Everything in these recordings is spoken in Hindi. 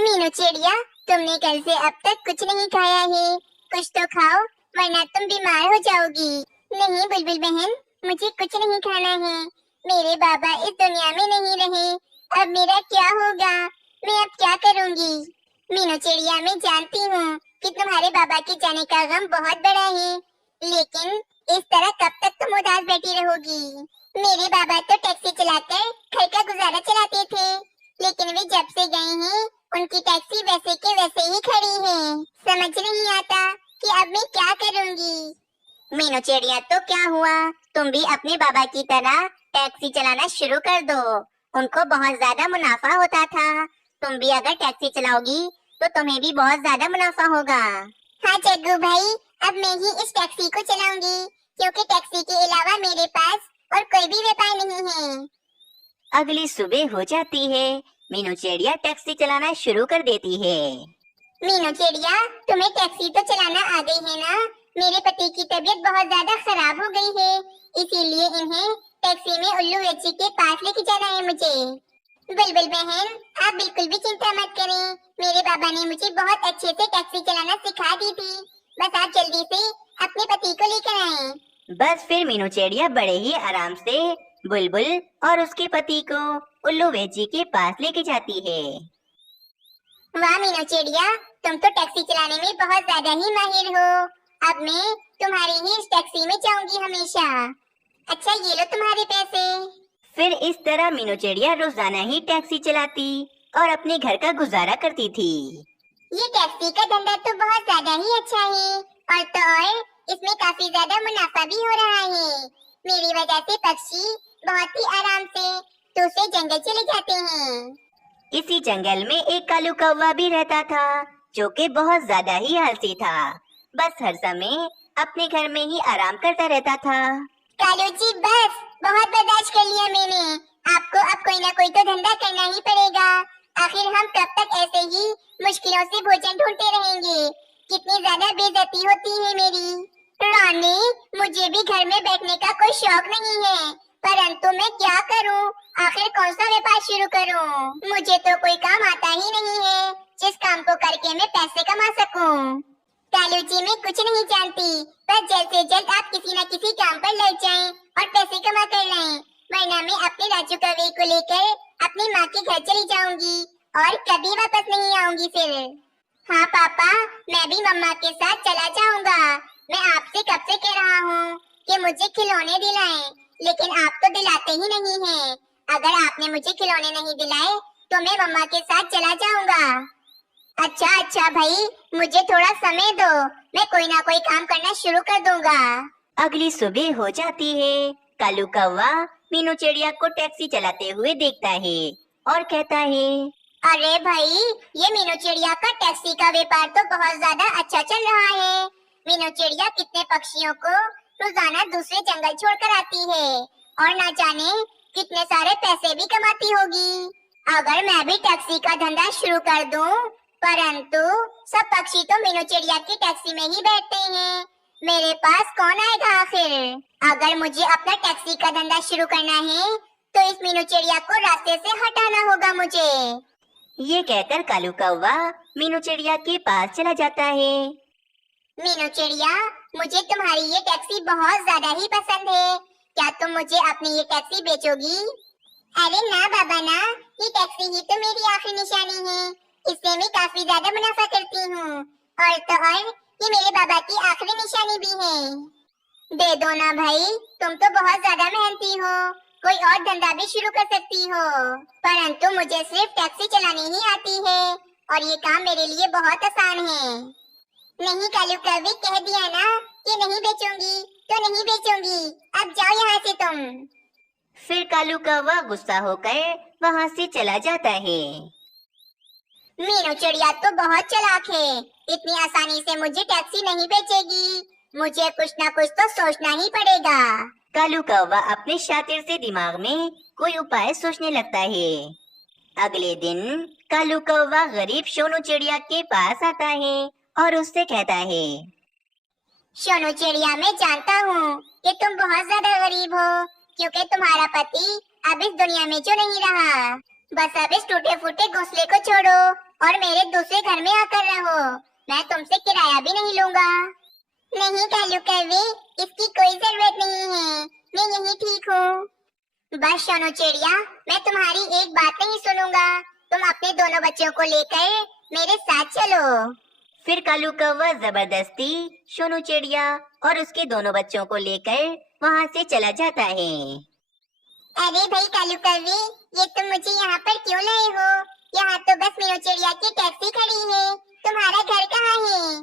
मीनू चिड़िया, तुमने कल से अब तक कुछ नहीं खाया है। कुछ तो खाओ, वरना तुम बीमार हो जाओगी। नहीं बुलबुल बहन, मुझे कुछ नहीं खाना है। मेरे बाबा इस दुनिया में नहीं रहे, अब मेरा क्या होगा? मैं अब क्या करूँगी? मीनू चिड़िया, मैं जानती हूँ कि तुम्हारे बाबा के जाने का गम बहुत बड़ा है, लेकिन इस तरह कब तक तुम उदास बैठी रहोगी? मेरे बाबा तो टैक्सी चलाकर घर का गुजारा चलाते थे, लेकिन वे जब से गए हैं उनकी टैक्सी वैसे के वैसे ही खड़ी है। समझ नहीं आता कि अब मैं क्या करूँगी। मीनू चिड़िया, तो क्या हुआ? तुम भी अपने बाबा की तरह टैक्सी चलाना शुरू कर दो। उनको बहुत ज्यादा मुनाफा होता था। तुम भी अगर टैक्सी चलाओगी तो तुम्हें भी बहुत ज्यादा मुनाफा होगा। हाँ जग्गू भाई, अब मैं ही इस टैक्सी को चलाऊंगी, क्योंकि टैक्सी के अलावा मेरे पास और कोई भी व्यापार नहीं है। अगली सुबह हो जाती है। मीनू चिड़िया टैक्सी चलाना शुरू कर देती है। मीनू चिड़िया, तुम्हें टैक्सी तो चलाना आ गई है ना? मेरे पति की तबीयत बहुत ज्यादा खराब हो गई है, इसीलिए इन्हें टैक्सी में उल्लू वेची के पास लेके जाना है मुझे। बुलबुल बहन, आप बिल्कुल भी चिंता मत करें। मेरे बाबा ने मुझे बहुत अच्छे से टैक्सी चलाना सिखा दी थी। बस आप जल्दी से अपने पति को लेकर आएं। बस फिर मीनू चिड़िया बड़े ही आराम से बुलबुल और उसके पति को उल्लू वेजी के पास लेके जाती है। वाह मीनू चिड़िया, तुम तो टैक्सी चलाने में बहुत ज्यादा ही माहिर हो। अब मैं तुम्हारी ही इस टैक्सी में जाऊंगी हमेशा। अच्छा, ये लो तुम्हारे पैसे। फिर इस तरह मीनू चिड़िया रोजाना ही टैक्सी चलाती और अपने घर का गुजारा करती थी। ये टैक्सी का धंधा तो बहुत ज्यादा ही अच्छा है, और तो और इसमें काफी ज्यादा मुनाफा भी हो रहा है। मेरी वजह से पक्षी बहुत ही आराम से दूसरे जंगल चले जाते हैं। इसी जंगल में एक कालू कौवा भी रहता था, जो कि बहुत ज्यादा ही आलसी था। बस हर समय अपने घर में ही आराम करता रहता था। कालू जी, बस बहुत बर्दाश्त कर लिया मैंने। आपको अब कोई ना कोई तो धंधा करना ही पड़ेगा। आखिर हम कब तक ऐसे ही मुश्किलों से भोजन ढूंढते रहेंगे? कितनी ज्यादा बेइज्जती होती है मेरी। रानी, मुझे भी घर में बैठने का कोई शौक नहीं है, परंतु मैं क्या करूं? आखिर कौन सा व्यापार शुरू करूं? मुझे तो कोई काम आता ही नहीं है जिस काम को करके मैं पैसे कमा सकूं। कालू जी, मैं कुछ नहीं जानती, पर जल्द से जल्द आप किसी न किसी काम पर लग जाएं और पैसे कमा कर लाएं, वरना मैं अपने राजू कौवे को लेकर अपनी माँ के घर चली जाऊंगी और कभी वापस नहीं आऊंगी फिर। हाँ पापा, मैं भी मम्मा के साथ चला जाऊंगा। मैं आपसे कब से कह रहा हूँ कि मुझे खिलौने दिलाएं, लेकिन आप तो दिलाते ही नहीं हैं। अगर आपने मुझे खिलौने नहीं दिलाए तो मैं मम्मा के साथ चला जाऊंगा। अच्छा अच्छा भाई, मुझे थोड़ा समय दो, मैं कोई ना कोई काम करना शुरू कर दूंगा। अगली सुबह हो जाती है। कालू कौवा मीनू चिड़िया को टैक्सी चलाते हुए देखता है और कहता है, अरे भाई, ये मीनू चिड़िया का टैक्सी का व्यापार तो बहुत ज्यादा अच्छा चल रहा है। मीनू चिड़िया कितने पक्षियों को रोजाना दूसरे जंगल छोड़कर आती है, और ना जाने कितने सारे पैसे भी कमाती होगी। अगर मैं भी टैक्सी का धंधा शुरू कर दूं, परंतु सब पक्षी तो मीनू चिड़िया की टैक्सी में ही बैठते हैं, मेरे पास कौन आएगा आखिर? अगर मुझे अपना टैक्सी का धंधा शुरू करना है तो इस मीनू चिड़िया को रास्ते से हटाना होगा मुझे। ये कहकर कालू कौवा मीनू चिड़िया के पास चला जाता है। मीनू चिड़िया, मुझे तुम्हारी ये टैक्सी बहुत ज्यादा ही पसंद है। क्या तुम मुझे अपनी ये टैक्सी बेचोगी? अरे ना बाबा ना, ये टैक्सी ही तो मेरी आखिरी निशानी है। इससे मैं काफी ज्यादा मुनाफा करती हूँ, और तो और ये मेरे बाबा की आखिरी निशानी भी है। दे दो ना भाई, तुम तो बहुत ज्यादा मेहनती हो, कोई और धंधा भी शुरू कर सकती हो, परंतु मुझे सिर्फ टैक्सी चलानी ही आती है, और ये काम मेरे लिए बहुत आसान है। नहीं कालू कौवे, कह दिया ना कि नहीं बेचूंगी तो नहीं बेचूंगी। अब जाओ यहाँ से तुम। फिर कालू कौवा गुस्सा होकर वहाँ से चला जाता है। मीनू चिड़िया तो बहुत चालाक है, इतनी आसानी से मुझे टैक्सी नहीं बेचेगी। मुझे कुछ ना कुछ तो सोचना ही पड़ेगा। कालू कौवा अपने शातिर से दिमाग में कोई उपाय सोचने लगता है। अगले दिन कालू कौवा गरीब सोनू चिड़िया के पास आता है और उससे कहता है, सोनू चिड़िया, मैं जानता हूँ कि तुम बहुत ज्यादा गरीब हो, क्योंकि तुम्हारा पति अब इस दुनिया में जो नहीं रहा। बस अब इस टूटे फूटे घोंसले को छोड़ो और मेरे दूसरे घर में आकर रहो। मैं तुमसे किराया भी नहीं लूंगा। नहीं कालू कौवे, इसकी कोई जरूरत नहीं है, मैं यही ठीक हूँ। बस सोनू चिड़िया, मैं तुम्हारी एक बात नहीं सुनूंगा। तुम अपने दोनों बच्चों को लेकर मेरे साथ चलो। फिर कालू कौवा जबरदस्ती सोनू चिड़िया और उसके दोनों बच्चों को लेकर वहाँ से चला जाता है। अरे भाई कालू कौवे, ये तुम मुझे यहाँ पर क्यों लाए हो? यहाँ तो बस मीनू चिड़िया की टैक्सी खड़ी है। तुम्हारा घर कहाँ है?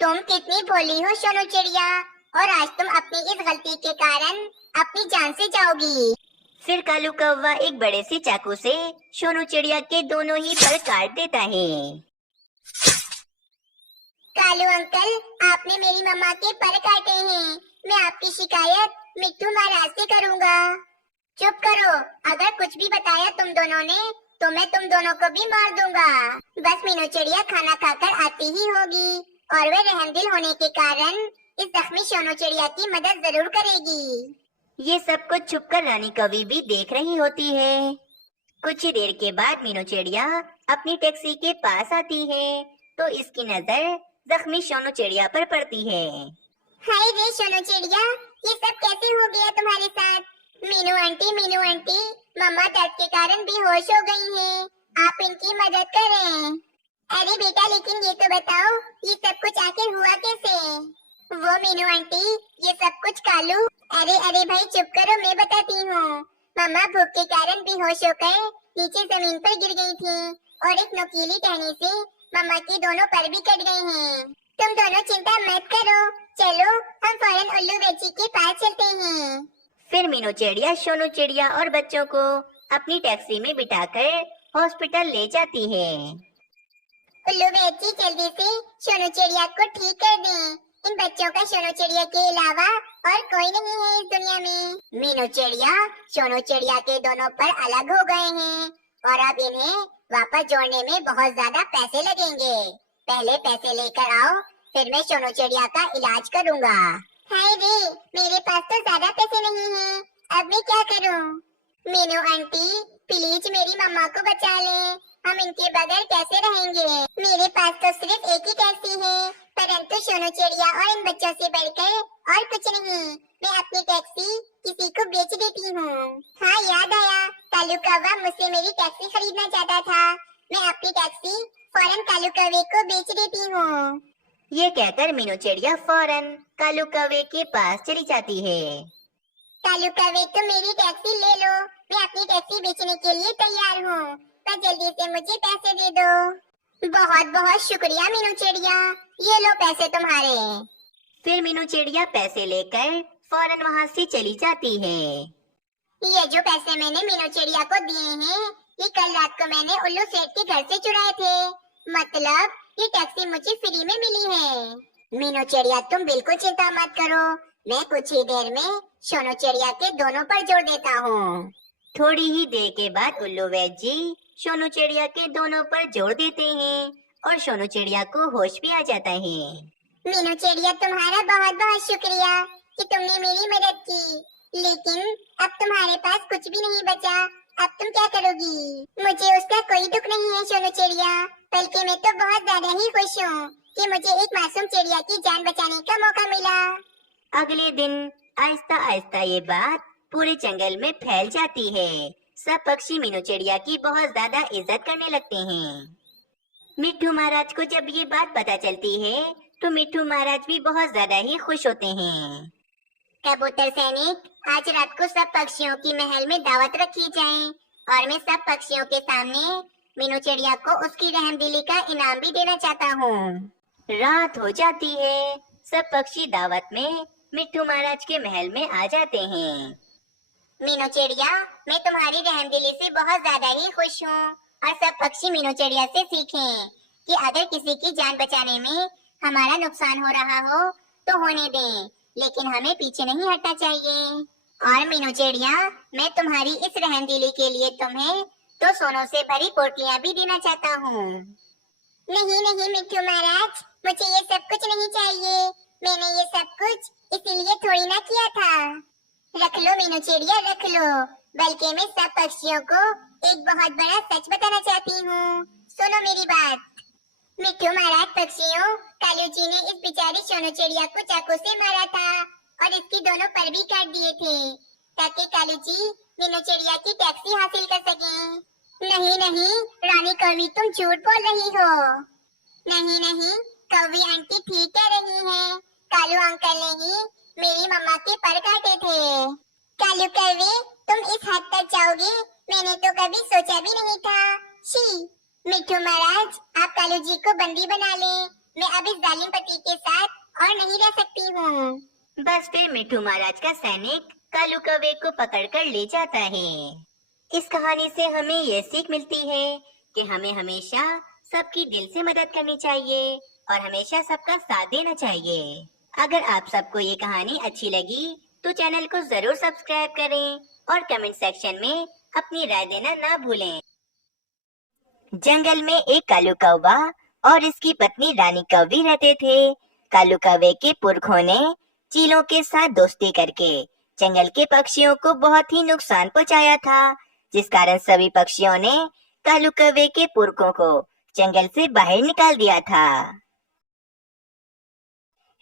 तुम कितनी भोली हो सोनू चिड़िया, और आज तुम अपनी इस गलती के कारण अपनी जान से जाओगी। फिर कालू कौवा एक बड़े से चाकू से सोनू चिड़िया के दोनों ही पर काट देता है। कालू अंकल, आपने मेरी मम्मा के पर काटे हैं। मैं आपकी शिकायत मिट्टू महाराज से करूँगा। चुप करो, अगर कुछ भी बताया तुम दोनों ने तो मैं तुम दोनों को भी मार दूंगा। बस मीनू चिड़िया खाना खाकर आती ही होगी और वह रहमदिल होने के कारण इस जख्मी सोनू चिड़िया की मदद जरूर करेगी। ये सब कुछ छुपकर रानी कौवी भी देख रही होती है। कुछ ही देर के बाद मीनू चिड़िया अपनी टैक्सी के पास आती है तो इसकी नजर जख्मी सोनू चिड़िया पर पड़ती है। हाय रे सोनू चिड़िया, ये सब कैसे हो गया तुम्हारे साथ? मीनू आंटी, मम्मा दर्द के कारण बेहोश हो गई हैं। आप इनकी मदद करें। अरे बेटा, लेकिन ये तो बताओ, ये सब कुछ आखिर हुआ कैसे? वो मीनू आंटी, ये सब कुछ कालू। अरे भाई चुप करो, मैं बताती हूँ। मम्मा भूख के कारण बेहोश होकर नीचे जमीन पर गिर गई थी और एक नुकीली टहनी से मम्मा के दोनों पर भी कट गए हैं। तुम दोनों चिंता मत करो, चलो हम फौरन उल्लू बेची के पास चलते हैं। फिर मीनू चिड़िया सोनू चिड़िया और बच्चों को अपनी टैक्सी में बिठाकर हॉस्पिटल ले जाती है। उल्लू बेची, जल्दी से सोनू चिड़िया को ठीक कर दें। इन बच्चों का सोनू चिड़िया के अलावा और कोई नहीं है इस दुनिया में। मीनू चिड़िया सोनू चिड़िया के दोनों पर अलग हो गए हैं और अब इन्हें वापस जोड़ने में बहुत ज्यादा पैसे लगेंगे। पहले पैसे लेकर आओ, फिर मैं सोनू चिड़िया का इलाज करूँगा। हाय रे, मेरे पास तो ज्यादा पैसे नहीं हैं, अब मैं क्या करूं? मीनू आंटी, प्लीज मेरी मम्मा को बचा लें। हम इनके बगैर कैसे रहेंगे? मेरे पास तो सिर्फ एक ही टैक्सी है, परंतु सोनू चिड़िया और इन बच्चों से बढ़कर और कुछ नहीं। मैं अपनी टैक्सी किसी को बेच देती हूँ। हाँ याद आया, कालू कौवा मुझसे मेरी टैक्सी खरीदना चाहता था। मैं अपनी टैक्सी फौरन कालू कौवे को बेच देती हूँ। ये कहकर मीनू चिड़िया फौरन कालू कौवे के पास चली जाती है। कालू कौवे, तुम मेरी टैक्सी ले लो। मैं अपनी टैक्सी बेचने के लिए तैयार हूँ, पर जल्दी से मुझे पैसे दे दो। बहुत बहुत शुक्रिया मीनू चिड़िया, ये लो पैसे तुम्हारे। फिर मीनू चिड़िया पैसे लेकर फौरन वहाँ से चली जाती है। ये जो पैसे मैंने मीनू चिड़िया को दिए हैं, ये कल रात को मैंने उल्लू सेठ के घर से चुराए थे। मतलब ये टैक्सी मुझे फ्री में मिली है। मीनू चिड़िया, तुम बिल्कुल चिंता मत करो, मैं कुछ ही देर में सोनू चिड़िया के दोनों पर जोड़ देता हूँ। थोड़ी ही देर के बाद उल्लू वैद जी सोनू चिड़िया के दोनों पर जोड़ देते हैं और सोनू चिड़िया को होश भी आ जाता है। मीनू चिड़िया, तुम्हारा बहुत बहुत शुक्रिया कि तुमने मेरी मदद की, लेकिन अब तुम्हारे पास कुछ भी नहीं बचा। अब तुम क्या करोगी? मुझे उसका कोई दुख नहीं है सोनू चिड़िया, बल्कि मैं तो बहुत ज्यादा ही खुश हूँ कि मुझे एक मासूम चिड़िया की जान बचाने का मौका मिला। अगले दिन आहिस्ता आहिस्ता ये बात पूरे जंगल में फैल जाती है। सब पक्षी मीनू चिड़िया की बहुत ज्यादा इज्जत करने लगते हैं। मिट्ठू महाराज को जब ये बात पता चलती है तो मिट्ठू महाराज भी बहुत ज्यादा ही खुश होते हैं। कबूतर सैनिक, आज रात को सब पक्षियों की महल में दावत रखी जाए और मैं सब पक्षियों के सामने मीनू चिड़िया को उसकी रहमदिली का इनाम भी देना चाहता हूँ। रात हो जाती है, सब पक्षी दावत में मिट्ठू महाराज के महल में आ जाते हैं। मीनू चिड़िया, मैं तुम्हारी रहमदिली से बहुत ज्यादा ही खुश हूँ और सब पक्षी मीनू चिड़िया से सीखें कि अगर किसी की जान बचाने में हमारा नुकसान हो रहा हो तो होने दें, लेकिन हमें पीछे नहीं हटना चाहिए। और मीनू चिड़िया, मैं तुम्हारी इस रहमदिली के लिए तुम्हें तो सोनों से भरी पोटलियाँ भी देना चाहता हूँ। नहीं मिट्ठू महाराज, मुझे ये सब कुछ नहीं चाहिए। मैंने ये सब कुछ इसीलिए थोड़ी ना किया था। रख लो मीनू चिड़िया, रख लो। बल्कि मैं सब पक्षियों को एक बहुत बड़ा सच बताना चाहती हूँ। सुनो मेरी बात। मिट्ठू महाराज पक्षियों, कालू जी ने इस बेचारी सोनू चिड़िया को चाकू से मारा था और इसकी दोनों पर भी काट दिए थे ताकि कालू जी मीनू चिड़िया की टैक्सी हासिल कर सकें। नहीं नहीं रानी कौवी, तुम झूठ बोल रही हो। नहीं नहीं, कौवी आंटी ठीक कह रही हैं। कालू अंकल ने ही मेरी मम्मा के पर काटे थे। कालू कौवे, तुम इस हद तक जाओगे, मैंने तो कभी सोचा भी नहीं था। शी। मिट्ठू महाराज, आप कालू जी को बंदी बना लें। मैं अब इस जालिम पति के साथ और नहीं रह सकती हूँ। बस फिर मिट्ठू महाराज का सैनिक कालू कौवे को पकड़कर ले जाता है। इस कहानी से हमें ये सीख मिलती है कि हमें हमेशा सबकी दिल से मदद करनी चाहिए और हमेशा सबका साथ देना चाहिए। अगर आप सबको ये कहानी अच्छी लगी तो चैनल को जरूर सब्सक्राइब करें और कमेंट सेक्शन में अपनी राय देना ना भूलें। जंगल में एक कालू कौवा और इसकी पत्नी रानी कौवी रहते थे। कालू कौवे के पुरखों ने चीलों के साथ दोस्ती करके जंगल के पक्षियों को बहुत ही नुकसान पहुंचाया था, जिस कारण सभी पक्षियों ने कालू कौवे के पुरखों को जंगल से बाहर निकाल दिया था।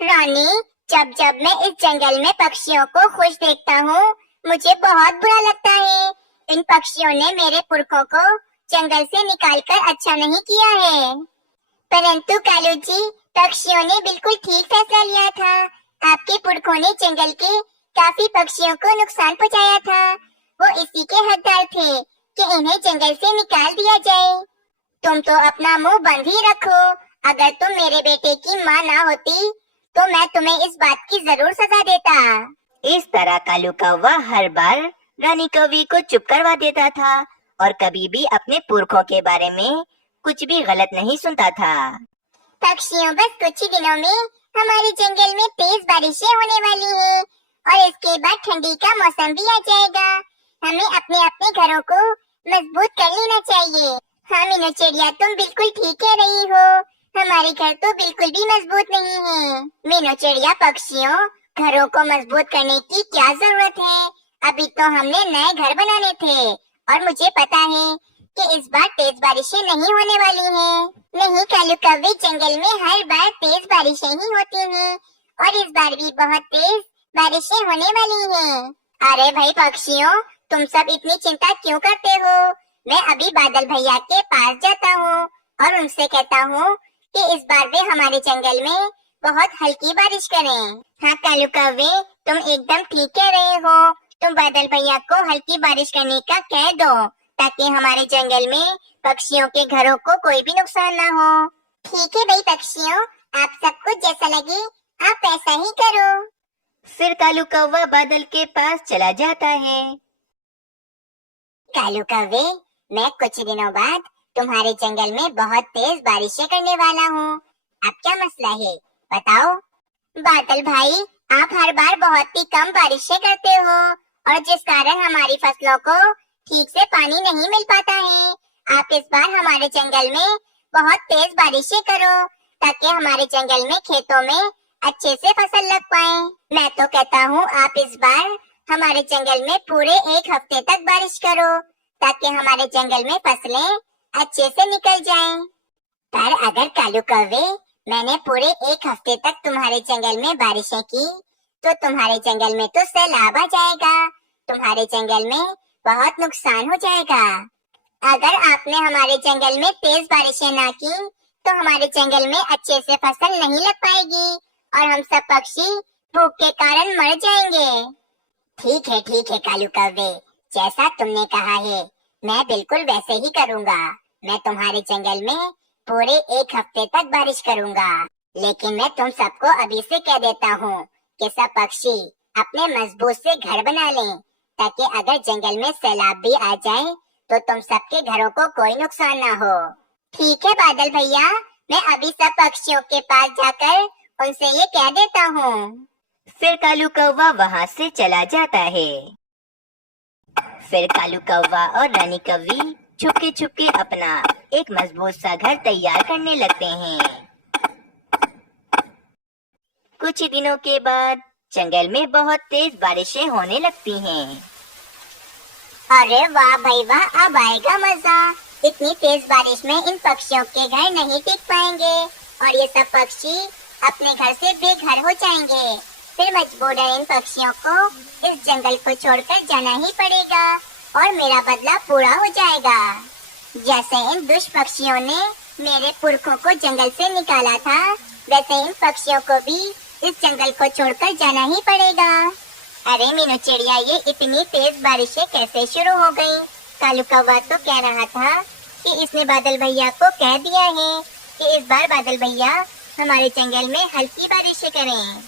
रानी, जब जब मैं इस जंगल में पक्षियों को खुश देखता हूँ, मुझे बहुत बुरा लगता है। इन पक्षियों ने मेरे पुरखों को जंगल से निकालकर अच्छा नहीं किया है। परंतु कालू जी, पक्षियों ने बिल्कुल ठीक फैसला लिया था। आपके पुरखों ने जंगल के काफी पक्षियों को नुकसान पहुंचाया था। वो इसी के हकदार थे कि इन्हें जंगल से निकाल दिया जाए। तुम तो अपना मुंह बंद ही रखो। अगर तुम मेरे बेटे की माँ ना होती तो मैं तुम्हें इस बात की जरूर सजा देता। इस तरह कालू कौवा हर बार रानी कौवी को चुप करवा देता था और कभी भी अपने पुरखों के बारे में कुछ भी गलत नहीं सुनता था। पक्षियों, बस कुछ ही दिनों में हमारे जंगल में तेज बारिशें होने वाली हैं और इसके बाद ठंडी का मौसम भी आ जाएगा। हमें अपने अपने घरों को मजबूत कर लेना चाहिए। हाँ मीनू चिड़िया, तुम बिल्कुल ठीक कह रही हो। हमारे घर तो बिल्कुल भी मजबूत नहीं है। मीनू चिड़िया पक्षियों, घरों को मजबूत करने की क्या जरूरत है? अभी तो हमने नए घर बनाने थे और मुझे पता है कि इस बार तेज बारिशें नहीं होने वाली हैं। नहीं कालू कौवे, जंगल में हर बार तेज बारिशें ही होती हैं और इस बार भी बहुत तेज बारिशें होने वाली हैं। अरे भाई पक्षियों, तुम सब इतनी चिंता क्यों करते हो? मैं अभी बादल भैया के पास जाता हूँ और उनसे कहता हूँ कि इस बार वे हमारे जंगल में बहुत हल्की बारिश करें। हाँ कालू कौवे, तुम एकदम ठीक कह रहे हो। तुम बादल भैया को हल्की बारिश करने का कह दो ताकि हमारे जंगल में पक्षियों के घरों को कोई भी नुकसान ना हो। ठीक है भाई पक्षियों, आप सबको जैसा लगे आप ऐसा ही करो। फिर कालू कौवा बादल के पास चला जाता है। कालू कौवे, मैं कुछ दिनों बाद तुम्हारे जंगल में बहुत तेज बारिशें करने वाला हूँ। अब क्या मसला है बताओ? बादल भाई, आप हर बार बहुत ही कम बारिशें करते हो और जिस कारण हमारी फसलों को ठीक से पानी नहीं मिल पाता है। आप इस बार हमारे जंगल में बहुत तेज बारिशें करो ताकि हमारे जंगल में खेतों में अच्छे से फसल लग पाए। मैं तो कहता हूँ आप इस बार हमारे जंगल में पूरे एक हफ्ते तक बारिश करो ताकि हमारे जंगल में फसलें अच्छे से निकल जाएं। पर अगर कालू कौवे, मैंने पूरे एक हफ्ते तक तुम्हारे जंगल में बारिशें की तो तुम्हारे जंगल में तो सैलाब आ जाएगा। तुम्हारे जंगल में बहुत नुकसान हो जाएगा। अगर आपने हमारे जंगल में तेज बारिशें ना की तो हमारे जंगल में अच्छे से फसल नहीं लग पाएगी और हम सब पक्षी भूख के कारण मर जाएंगे। ठीक है कालू कौवे, जैसा तुमने कहा है मैं बिल्कुल वैसे ही करूँगा। मैं तुम्हारे जंगल में पूरे एक हफ्ते तक बारिश करूँगा। लेकिन मैं तुम सबको अभी से कह देता हूँ कि सब पक्षी अपने मजबूत से घर बना लें ताकि अगर जंगल में सैलाब भी आ जाए तो तुम सबके घरों को कोई नुकसान ना हो। ठीक है बादल भैया, मैं अभी सब पक्षियों के पास जाकर उनसे ये कह देता हूँ। फिर कालू कौवा वहाँ से चला जाता है। फिर कालू कौवा और रानी कौवी छुपके छुपके अपना एक मजबूत सा घर तैयार करने लगते हैं। कुछ ही दिनों के बाद जंगल में बहुत तेज बारिशें होने लगती हैं। अरे वाह भाई वाह, अब आएगा मजा। इतनी तेज बारिश में इन पक्षियों के घर नहीं टिक पाएंगे और ये सब पक्षी अपने घर से बेघर हो जाएंगे। फिर मजबूरन इन पक्षियों को इस जंगल को छोड़कर जाना ही पड़ेगा और मेरा बदला पूरा हो जाएगा। जैसे इन दुष्ट पक्षियों ने मेरे पुरखों को जंगल से निकाला था, वैसे इन पक्षियों को भी इस जंगल को छोड़कर जाना ही पड़ेगा। अरे मीनू चिड़िया, ये इतनी तेज बारिशें कैसे शुरू हो गई? कालू कौवा तो कह रहा था कि इसने बादल भैया को कह दिया है कि इस बार बादल भैया हमारे जंगल में हल्की बारिशें करें।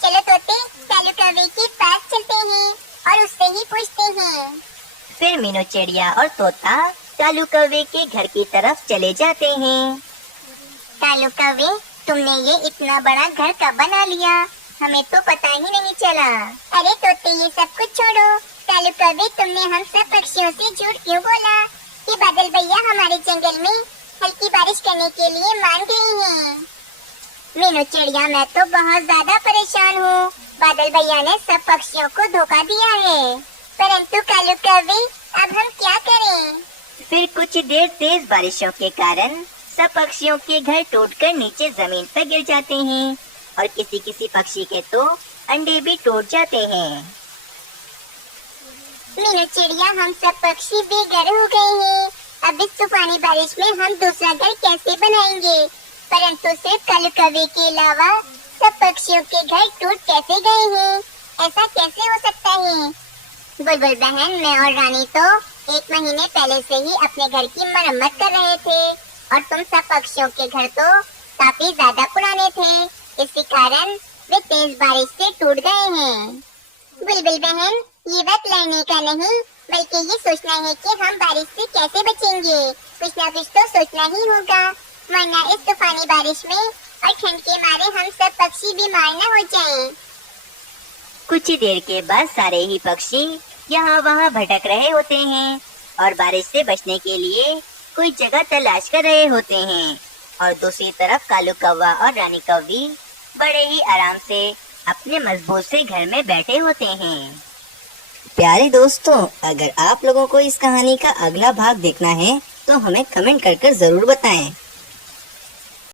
चलो तोते, कालू कौवे के पास चलते हैं और उससे ही पूछते हैं। फिर मीनू चिड़िया और तोता कालू कौवे के घर की तरफ चले जाते हैं। कालू कौवे, तुमने ये इतना बड़ा घर कब बना लिया? हमें तो पता ही नहीं चला। अरे तोते, ये सब कुछ छोड़ो। कालू कौवे, तुमने हम सब पक्षियों से झूठ क्यों बोला कि बादल भैया हमारे जंगल में हल्की बारिश करने के लिए मान गए हैं? मीनू चिड़िया, मैं तो बहुत ज्यादा परेशान हूँ। बादल भैया ने सब पक्षियों को धोखा दिया है। परंतु कालू कौवे, अब हम क्या करें? फिर कुछ देर तेज बारिशों के कारण सब पक्षियों के घर टूटकर नीचे जमीन पर गिर जाते हैं और किसी किसी पक्षी के तो अंडे भी टूट जाते हैं। मीनू चिड़िया, हम सब पक्षी बेघर हो गए हैं। अब इस तूफानी बारिश में हम दूसरा घर कैसे बनाएंगे? परंतु सिर्फ कालू कौवे के अलावा सब पक्षियों के घर टूट कैसे गए हैं? ऐसा कैसे हो सकता है? बुलबुल बहन, मैं और रानी तो 1 महीने पहले से ही अपने घर की मरम्मत कर रहे थे और तुम सब पक्षियों के घर तो काफी ज्यादा पुराने थे, इसी कारण वे तेज बारिश से टूट गए हैं। बुलबुल बहन, ये वक्त लड़ने का नहीं बल्कि ये सोचना है कि हम बारिश से कैसे बचेंगे। कुछ न कुछ तो सोचना ही होगा, वरना इस तूफानी बारिश में और ठंड के मारे हम सब पक्षी बीमार न हो जाएं। कुछ ही देर के बाद सारे ही पक्षी यहाँ वहाँ भटक रहे होते हैं और बारिश से बचने के लिए कोई जगह तलाश कर रहे होते हैं और दूसरी तरफ कालू कौवा और रानी कौवी बड़े ही आराम से अपने मजबूत से घर में बैठे होते हैं। प्यारे दोस्तों, अगर आप लोगों को इस कहानी का अगला भाग देखना है तो हमें कमेंट कर जरूर बताएं।